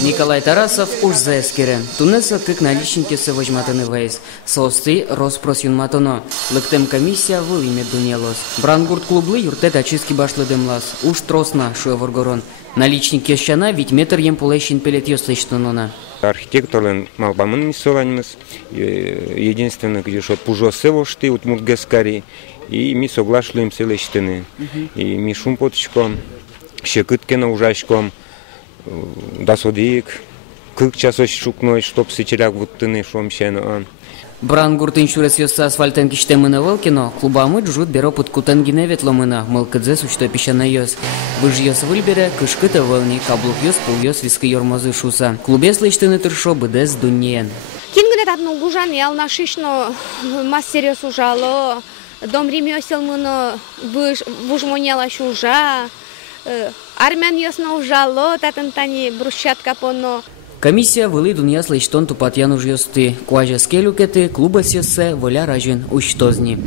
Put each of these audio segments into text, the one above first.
Николай Тарасов уж заэскере. Тунеса как наличники севожматаны вейс. Состы роспрос юнматоно. Лыктем комиссия в имя Дунелос. Брангурт клублы юртет очистки башлы демлас. Уж тросна шуеворгорон. Наличники щана ведь метр ем пулещин пелет ёслычтунона. Архитекторлен малбамын миссованимыз. Единственное, где что пужо севошты, вот мургескари. И мы соглашиваемся лещтыны. И мы шумпоточком, щекыткена ужачком, досодик, кык часов шукной, чтоб сечеряк вот тыны шомщена. Брангурт иншурес ёсса асфальтен киштемына вылкино, клубамы джут беро под кутангине ветломына, мылкыдзе сучто пищана ёс. Выж ёс выльбере, кышкыта вылни, каблук ёс, пул ёс, виски ёрмозы шуса. Клубес лещтыны тыршо быдес дуньен. Кингне татну лужан, ял нашишно мастерёс ужало. Дом ремесел мыно вужмоняла шужа, армян ясно ужало, татантани брусчатка поно. Комиссия вылы дунья слыштон тупатьян уж ёсты, куажа скелюкеты, клуба сёссе, воля ражин ущтозни.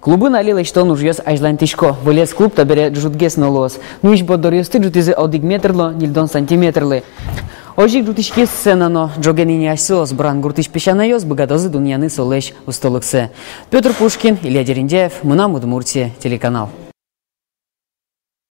Клубы налила штон уж ёс ажлантишко, вылез клуб табере джутгес нолос, ну иш бодор ёсты джутизе одик метрло, нильдон сантиметрлы. Ожик джутишки сценано, джогенини асёс, брангуртиш пещанайос, богатозы дуньяны солещ устолыксе. Петр Пушкин, Илья Дерендяев, Мына Удмуртия, телеканал.